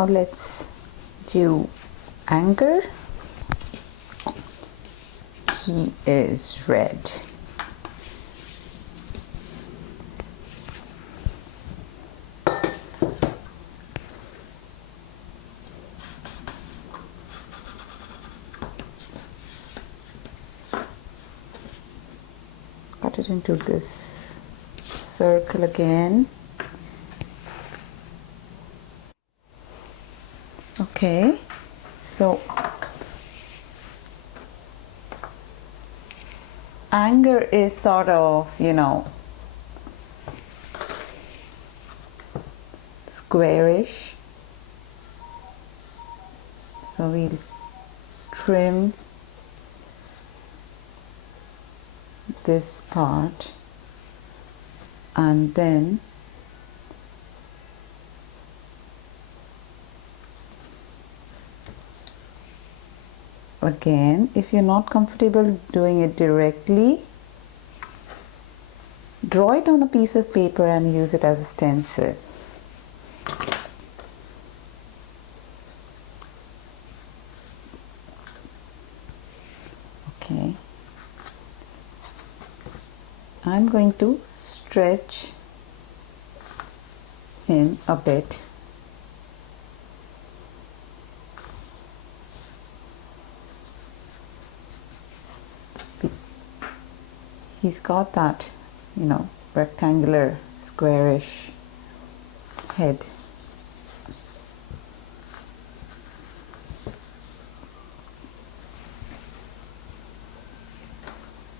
Now let's do anger. He is red. Cut it into this circle again. Okay, so anger is sort of, squarish. So we'll trim this part and then again, if you're not comfortable doing it directly, draw it on a piece of paper and use it as a stencil. Okay. I'm going to stretch him a bit. He's got that, rectangular, squarish head.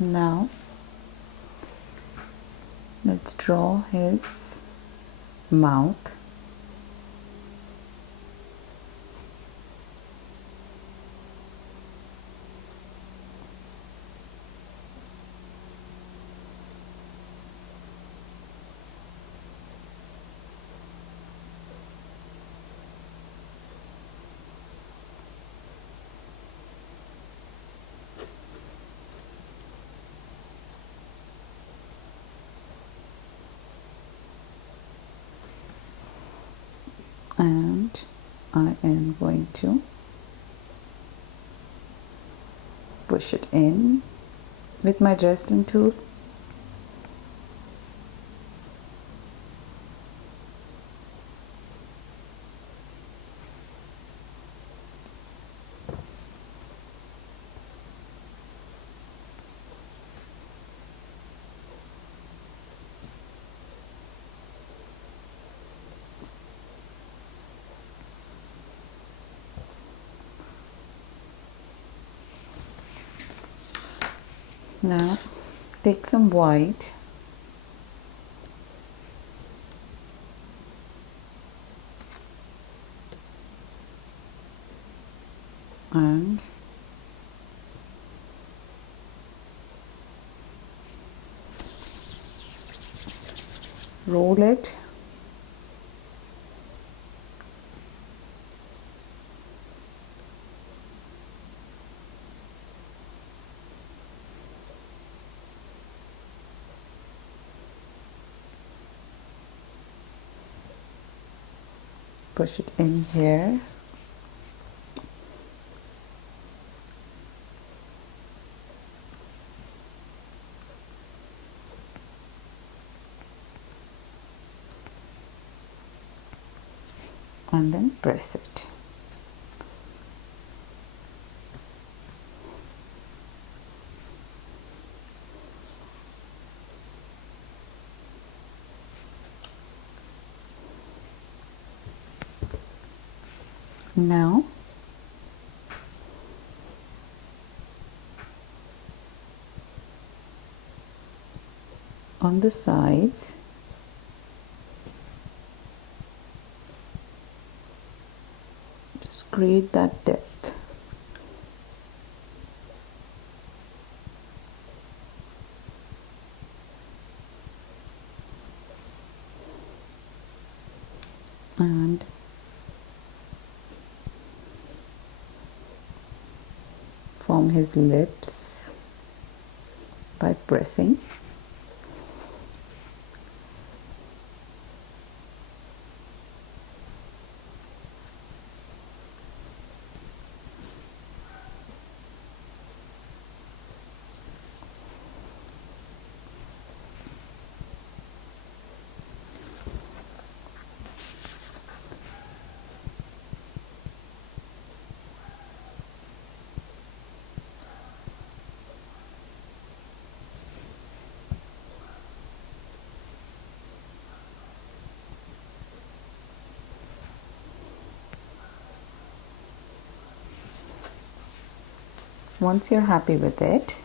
Now, let's draw his mouth. And I am going to push it in with my dusting tool. Now take some white and roll it push it in here. And then press it. Now on the sides just create that depth. And form his lips by pressing. Once you're happy with it,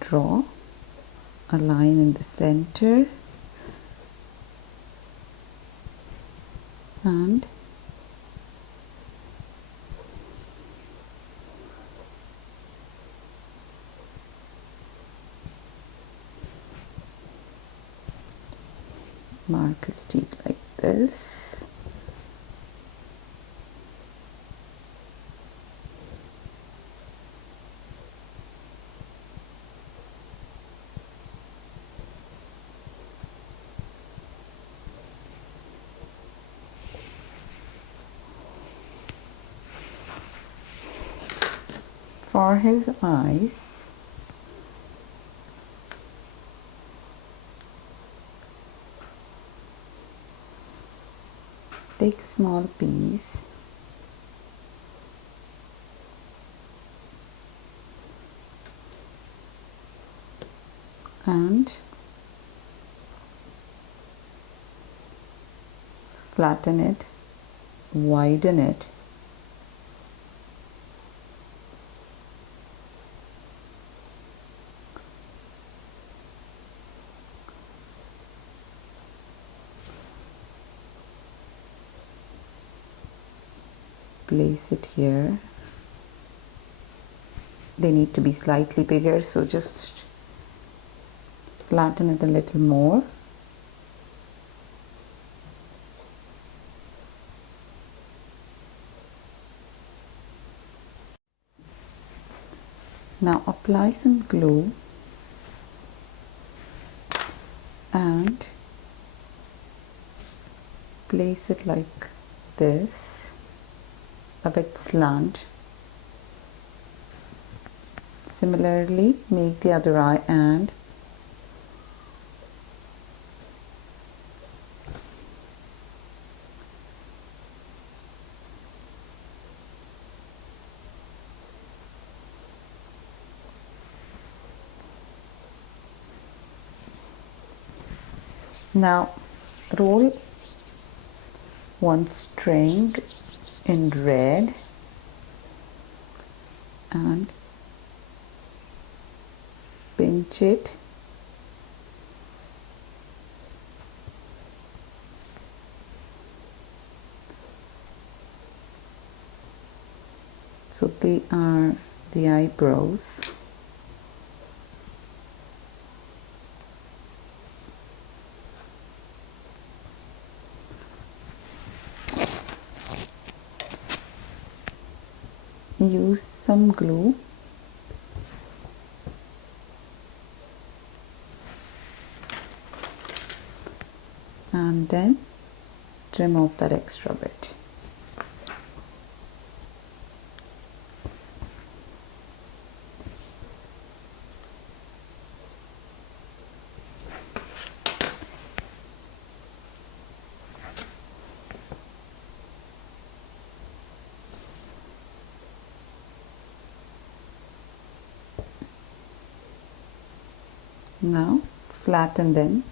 draw a line in the center and mark a streak like this. For his eyes, take a small piece and flatten it, widen it, place it here. They need to be slightly bigger, so just flatten it a little more. Now apply some glue and place it like this, a bit slant. Similarly, make the other eye and now roll one string in red and pinch it so they are the eyebrows. Use some glue and then trim off that extra bit. Now flatten them.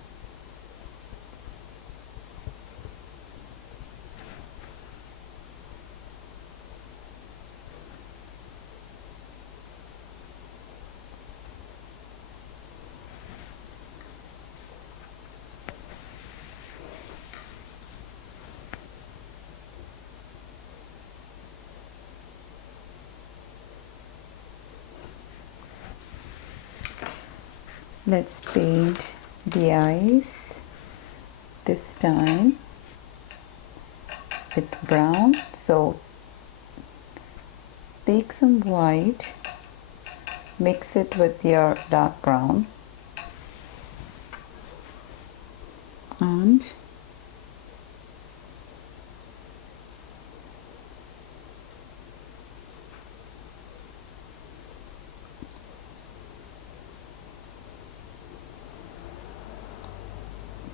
Let's paint the eyes. This time it's brown, so take some white, mix it with your dark brown and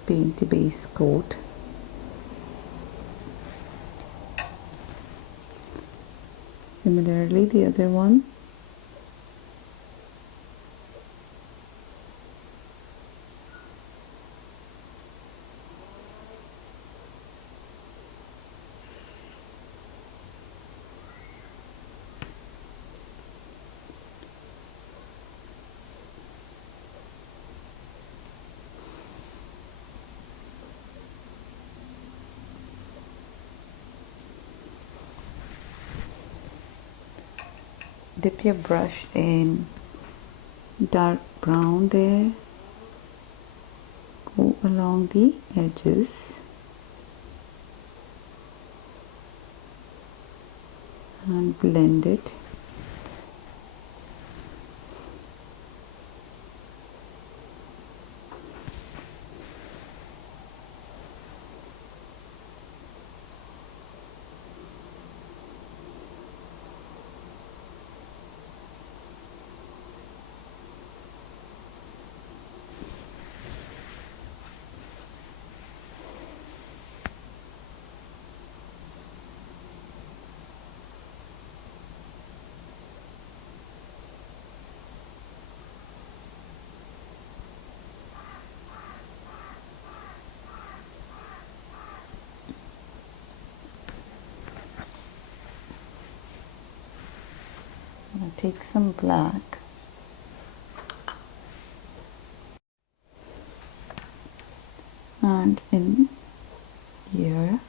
paint the base coat. Similarly, the other one. dip your brush in dark brown there. Go along the edges and blend it. I'm going to take some black and in here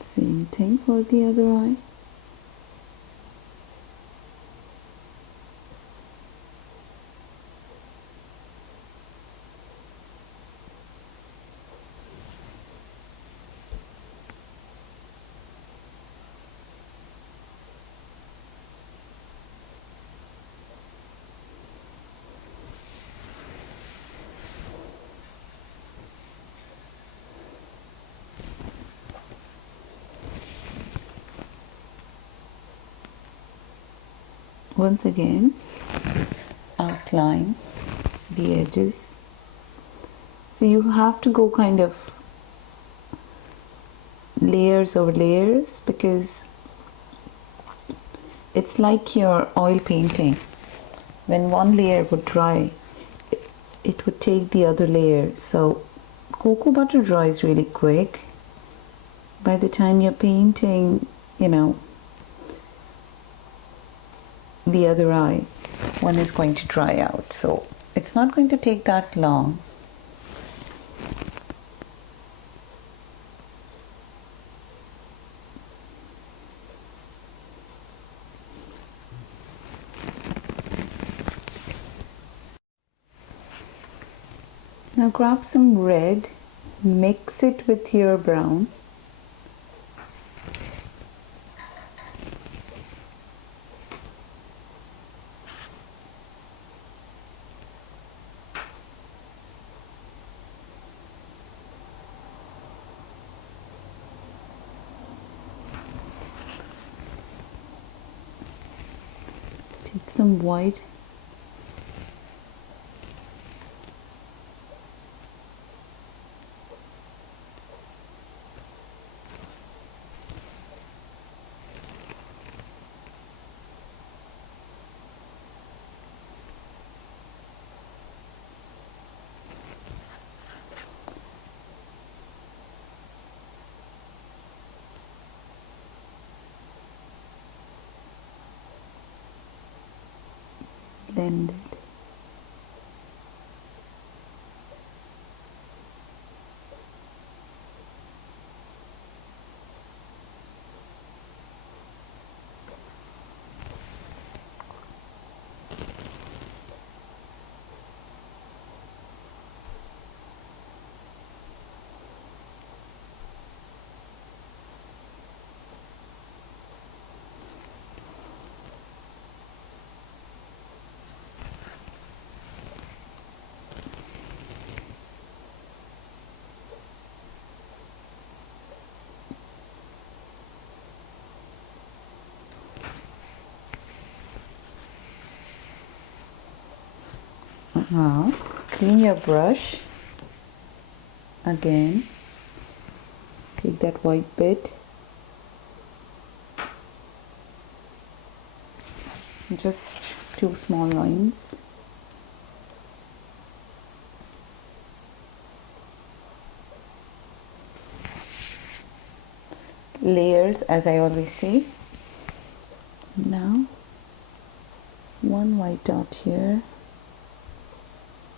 same thing for the other eye. Once again, outline the edges. So you have to go kind of layers over layers, because it's like your oil painting. When one layer would dry, it would take the other layer. So cocoa butter dries really quick. By the time you're painting, the other eye, one is going to dry out, so it's not going to take that long. Now grab some red, mix it with your brown. Take some white. Blend it. Now clean your brush again. Take that white bit, just 2 small lines. Layers, as I always say. Now 1 white dot here,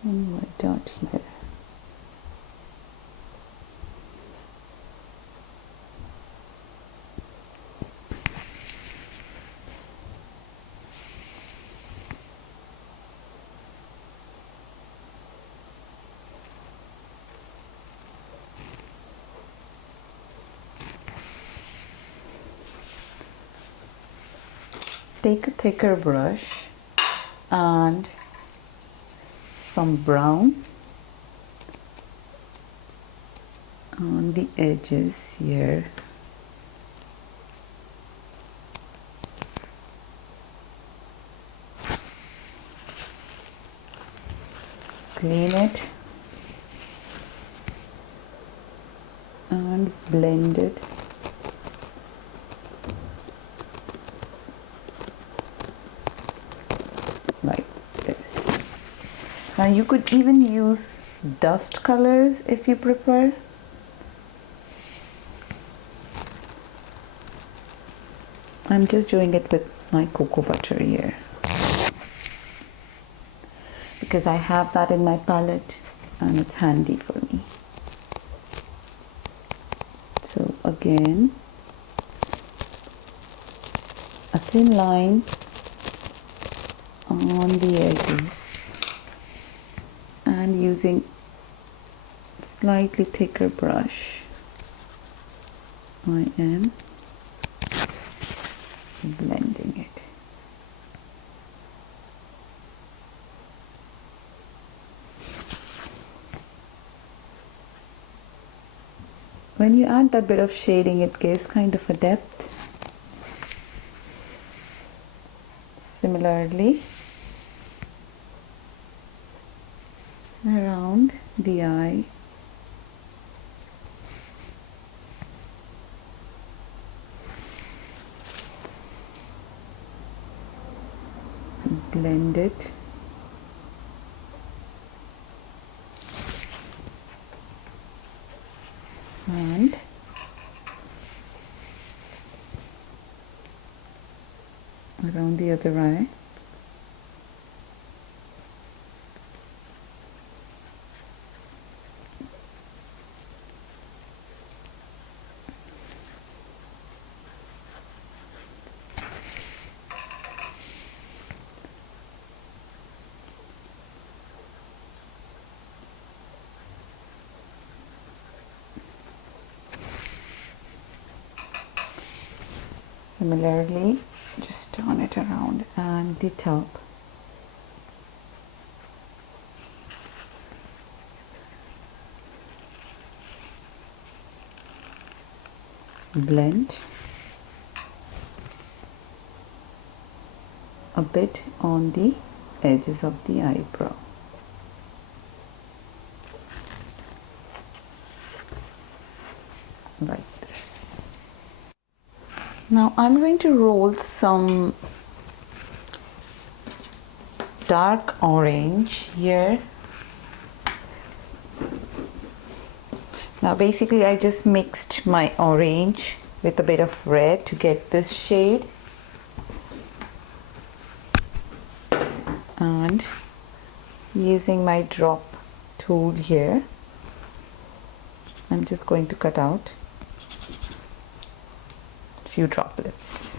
1 white dot here. take a thicker brush and some brown on the edges here. Clean it and blend it. Like this. Now you could even use dust colors if you prefer. I'm just doing it with my cocoa butter here because I have that in my palette and it's handy for me. So again, a thin line on the edges and using slightly thicker brush, I am blending it. When you add that bit of shading, it gives kind of a depth. Similarly, around the eye. Blend it. And around the other eye. Similarly, just turn it around and the top. Blend a bit on the edges of the eyebrow. Like this. Now I'm going to roll some dark orange here. Now basically I just mixed my orange with a bit of red to get this shade. And using my drop tool here, I'm just going to cut out a few droplets.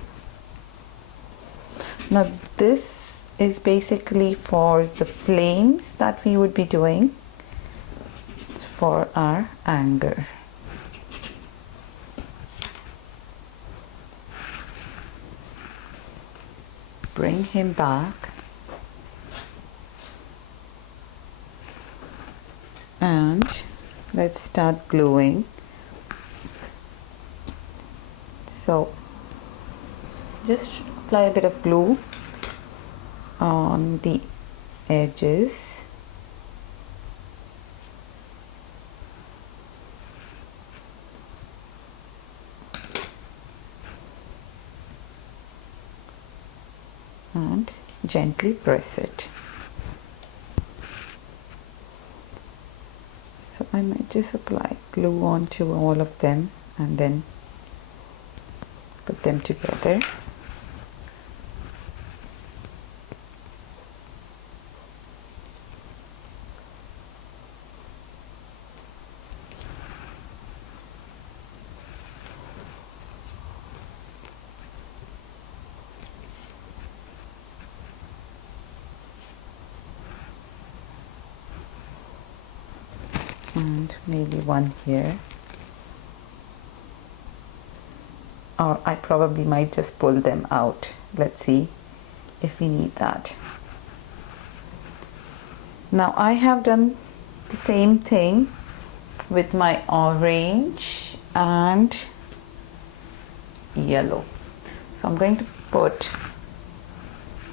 Now this is basically for the flames that we would be doing for our anger. Bring him back and let's start gluing. So just apply a bit of glue on the edges. And gently press it. So I might just apply glue onto all of them and then put them together. And maybe one here, or I probably might just pull them out. Let's see. if we need that. Now I have done the same thing with my orange and yellow. So I'm going to put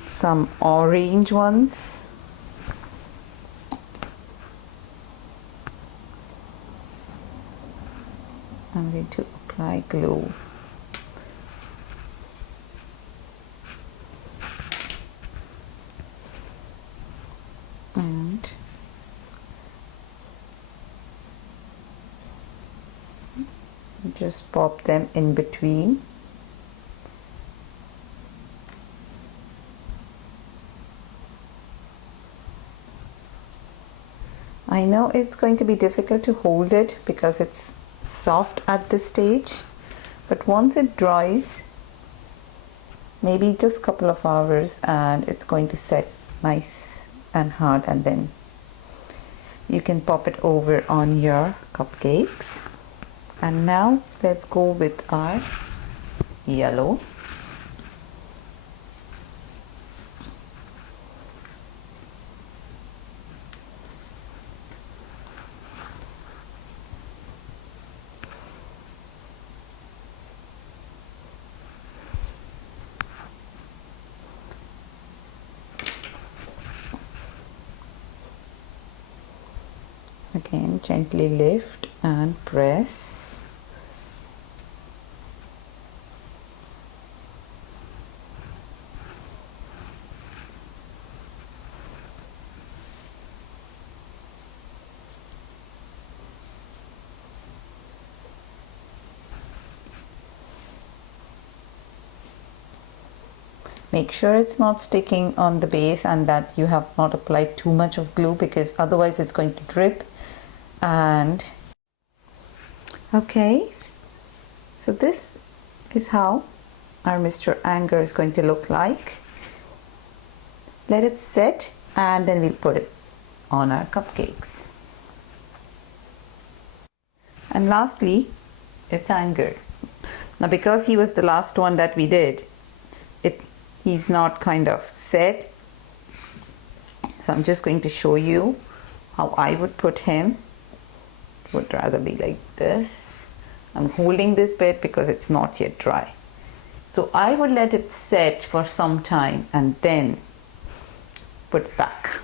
some orange ones. I'm going to apply glue. And just pop them in between. I know it's going to be difficult to hold it because it's soft at this stage, but once it dries, maybe just a couple of hours, and it's going to set nice and hard, and then you can pop it over on your cupcakes. And now let's go with our yellow. Again, gently lift and press. Make sure it's not sticking on the base and that you have not applied too much of glue, because otherwise it's going to drip. And okay, so this is how our Mr. Anger is going to look like. Let it set and then we'll put it on our cupcakes. And lastly, it's Anger. Now because he was the last one that we did, he's not kind of set, so I'm just going to show you how I would put him. It would rather be like this. I'm holding this bit because it's not yet dry, so I would let it set for some time and then put back.